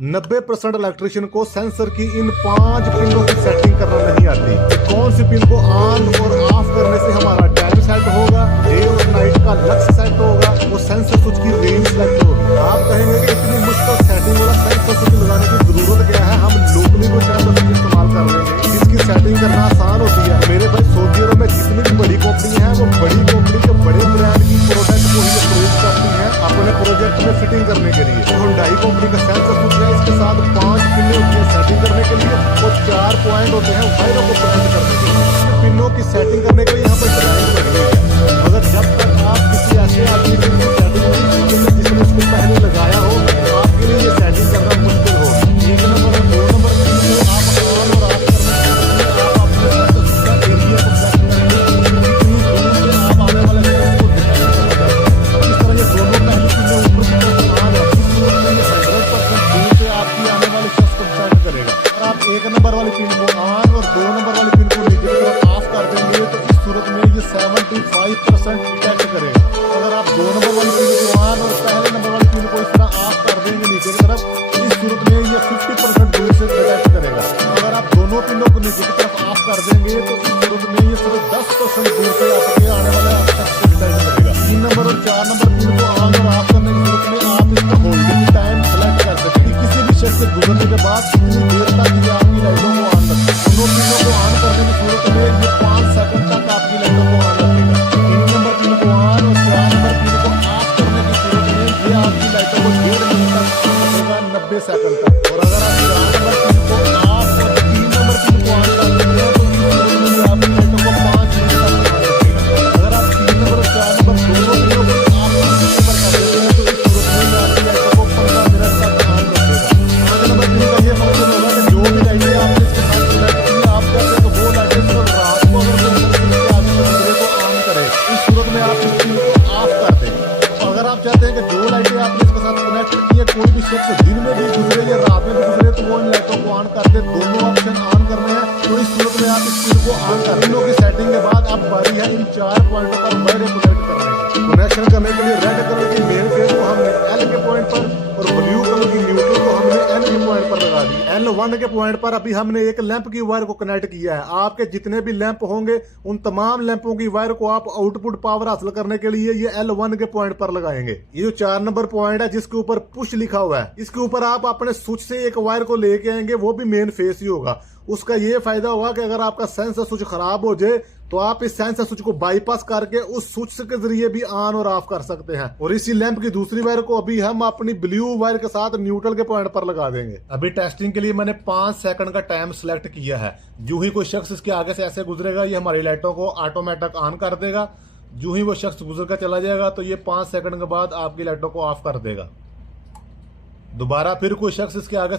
90% electrician को sensor की इन 5 पिनों की सेटिंग करना नहीं आती। कौन सी पिन को ऑन और ऑफ करने से हमारा टाइम सेट होगा, डे और नाइट का लक्स सेट होगा, वो सेंसर स्विच की रेंज सेलेक्ट होगी। आप कहेंगे कि इतनी मुश्किल सेटिंग वाला सेंसर स्विच लगाने की जरूरत क्या है, हम लोकली वो सेंसर स्विच इस्तेमाल कर लेंगे। इसकी सेटिंग करना आसान होती है। मेरे भाई सऊदी अरब में जितनी भी बड़ी कंपनी है वो बड़ी कंपनी के बड़े ब्रांड की प्रोडक्ट को ही अप्रूव करती है अपने प्रोजेक्ट में फिटिंग करने के लिए। हुंडई कंपनी का सेंसर स्विच है, इसके साथ 5 पिनें होती है सेटिंग करने के लिए और 4 पॉइंट होते हैं वायरों को प्रेजेंट करने के लिए। पिनों की सेटिंग करने के लिए यहाँ पर ड्राइंग लगी है, मगर जब तक आप किसी ऐसे आदमी की सेटिंग नहीं कीजिए जिसने उसको पहले लगाया हो, तो आपके लिए ये सेटिंग करना मुश्किल होगी। 1 नंबर और 2 नंबर पिन को आप ऑन और ऑफ करने के लिए आप अपने एरिया को सेलेक्ट करेंगे, कितनी दूर से आप आने वाले सेंसर को डिटेक्ट करेंगे। इस तरह ये दोनों पहली पिनें ऊपर की तरफ ऑन है, इस सूरत में ये 100% दूर से आपकी आने वाले शख्स को डिटेक्ट करेगा। और आप 1 नंबर वाली पिन को ऑन और 2 नंबर वाली पिन को नीचे की तरफ ऑफ कर देंगे तो इस सूरत में ये 75% डिटेक्ट करेगा। अगर आप 2 नंबर वाली पिन को ऑन और पहले नंबर वाली पिन को इस तरह ऑफ कर देंगे नीचे की तरफ, तो इस सूरत में ये 50% दूर से डिटेक्ट करेगा। अगर आप दोनों पिनों को नीचे की तरफ ऑफ कर देंगे तो इस सूरत में ये सिर्फ 10% दूर से आपके आने वाले शख्स को डिटेक्ट करेगा। 3 नंबर और 4 नंबर पिन को ऑन और ऑफ करने की सूरत में आप इसका होल्डिंग टाइम सेलेक्ट कर सकते हैं। किसी भी शख्स से गुजरने के बाद कितनी देर तक ये आपकी लाइटों को ऑन रखेगा। दोनों पिनों को ऑन करने की सूरत में ये 5 सेकंड तक आपकी लाइटों को ऑन रखेगा। 3 नंबर पिन को ऑन और 4 नंबर पिन को ऑफ करने की सूरत में ये आपकी लाइटों को 1.5 मिनट तक रखेगा, 90 सेकंड तक। और अगर आप 4 नंबर पिन को ऑफ और 3 नंबर पिन को ऑन कर देंगे तो इस सूरत में आपकी लाइटों को 5 मिनट तक ऑन रखेगा। अगर आप 3 नंबर और 4 नंबर दोनों पिनों को ऑफ कर देते हैं तो इस सूरत में आपकी लाइटों को 15 मिनट तक ऑन रखेगा। 5 नंबर पिन का ये फंक्शन होगा कि जो भी लाइटें आपने इसके साथ सेलेक्ट की आप कहते हैं तो वो लाइटें सिर्फ रात को अगर कोई के आगे से गुजरे तो ऑन करे, इस सूरत में आप इस पिन को ऑफ कर दें। और अगर आप चाहते हैं कि जो लाइटें आपने इसके साथ कनेक्ट की है कोई भी शख्स दिन में भी गुजरे या रात में भी गुजरे तो वो इन लाइटों को ऑन कर दे। दोनों ऑप्शन ऑन करने हैं तो इस सूरत में आप इस पिन को ऑन कर। पिनों की सेटिंग के बाद अब बारी है इन 4 पॉइंटों पर वायर कनेक्ट करने की। कनेक्शन करने के लिए रेड कलर की मेन फेस को हमने एल के पॉइंट पर और ब्लू कलर की न्यूट्रल को हमने एन के पॉइंट पर लगा दी। L1 के पॉइंट पर अभी हमने एक लैंप की वायर को कनेक्ट किया है। आपके जितने भी लैंप होंगे उन तमाम लैंपों की वायर को आप आउटपुट पावर हासिल करने के लिए ये L1 के पॉइंट पर लगाएंगे। ये जो 4 नंबर पॉइंट है जिसके ऊपर पुश लिखा हुआ है, इसके ऊपर आप अपने स्विच से एक वायर को लेके आएंगे, वो भी मेन फेस ही होगा। उसका ये फायदा होगा कि अगर आपका सेंसर स्विच खराब हो जाए तो आप इस सेंसर स्विच को बाईपास करके उस स्विच के जरिए भी ऑन और ऑफ कर सकते हैं। और इसी लैंप की दूसरी वायर को अभी हम अपनी ब्लू वायर के साथ न्यूट्रल के पॉइंट पर लगा देंगे। अभी टेस्टिंग के लिए मैंने 5 सेकंड का टाइम सिलेक्ट किया है। जो ही कोई शख्स इसके आगे से ऐसे गुजरेगा ये हमारी लाइटों को ऑटोमेटिक ऑन कर देगा। जो ही वो शख्स गुजर कर चला जाएगा तो ये 5 सेकंड के बाद आपकी लाइटों को ऑफ कर देगा। दोबारा फिर कोई शख्स इसके आगे से